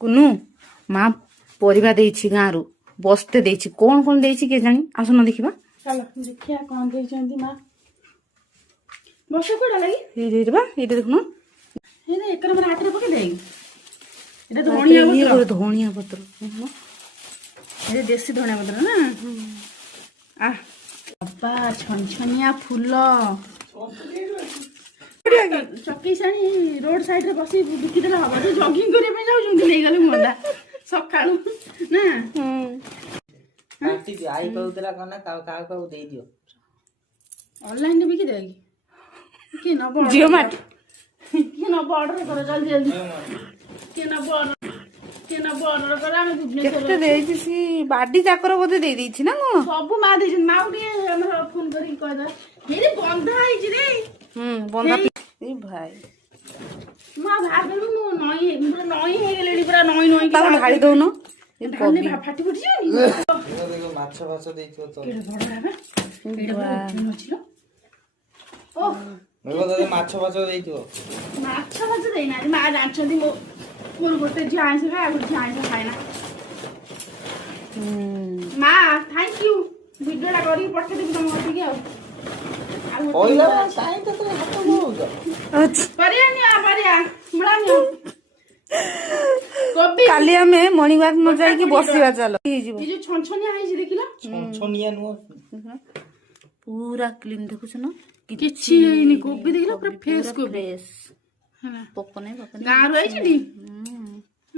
କୁନୁ ମା ପରିବା ଦେଇଛି ଗାଁରୁ ବସ୍ତେ ଦେଇଛି କଣ କଣ ଦେଇଛି କେଜାଣି ଆସୁନ ଦେଖିବା ଚାଲ ଦେଖିବା କଣ ଦେଇଛନ୍ତି ମା ବର୍ଷ କୋଉଟା ଲାଗି ଏଇଠି ବା ଏଇଟା ଦେଖୁନ ଏଇଟା ଏକର ମାନେ ହାତରେ ପକେଇ ଦେଇ ଏଟା ଧଣିଆ ପତ୍ର ଧଣିଆ ପତ୍ର ଏଟା ଦେଶୀ ଧଣିଆ ପତ୍ର ନା ଆ ବାବା ଛନଛନିଆ ଫୁଲ ଚକି ସାଣି ରୋଡ ସାଇଡ ରେ ବସି ବିକିଦେଲେ ହବ ଯେ ଜଗିଂ କରିବା ପାଇଁ ଯାଉଛନ୍ତି ନେଇଗଲେ ହୁଅନ୍ତା ସକାଳୁ ନା ଆଇ କହୁଥିଲା କଣ ନା କାହାକୁ ଦେଇଦିଅ ଅନଲାଇନରେ ବିକିଦେ କିଏ ନବ ଜିଓ ମାର୍ଟ କିଏ ନବ ଅର୍ଡର କର ଜଲ୍ଦି ଜଲ୍ଦି କିଏ ନବ ଅର୍ଡର କର ଆମେ କେତେ ଦେଇଛି ସି ବାଡି ଚାକର ବୋଧେ ଦେଇଛି ନା କଣ ସବୁ ମା ଦେଇଛନ୍ତି ମାକୁ ଟିକେ ଆମର ଫୋନ କରିକି କହିଦବା ଏଇ ବନ୍ଧା ହେଇଛି ରେ ବନ୍ଧା ଭାଇ ମା ଭାବିଲୁ ମୁଁ ନଈ ହେଇଗଲେଣି ପୁରା ନଈ ତାକୁ ଢାଳି ଦଉନ ଫାଟି ଫୁଟି ଯିବନି ମାଛ ଫାଛ ଦେଇଥିବ ତ ମାଛ ଫାଛ ଦେଇଥିବ ମାଛ ଫାଛ ଦେଇନାହାନ୍ତି ମା ଜାଣିଛନ୍ତି ମୋର ଗୋଟେ ଝିଅ ଆଇଁଷ ଖାଏ ଆଉ ଗୋଟେ ଝିଅ ଆଇଁଷ ଖାଏନା ମା ଥ୍ୟାଙ୍କ ୟୁ ଭିଡ଼ିଓଟା କରିକି ପଠେଇଦେବି ତମ ଘରଟିକି ଆଉ କାଲି ଆମେ ମର୍ଣ୍ଣିଂ ୱାକ୍ ନ ଯାଇକି ବସିବା ଚାଲ ହେଇଯିବ ଛନଛନିଆ ହେଇଛି ଦେଖିଲ ଛନଛନିଆ ନୁହଁ ପୁରା କ୍ଲିନ ଦେଖୁଛ ନା କିଛି ହେଇନି କୋବି ଦେଖିଲ ପୁରା ଫ୍ରେଶ କୋବି ପୋକ ନାହିଁ ଗାଁରୁ ଆଇଛି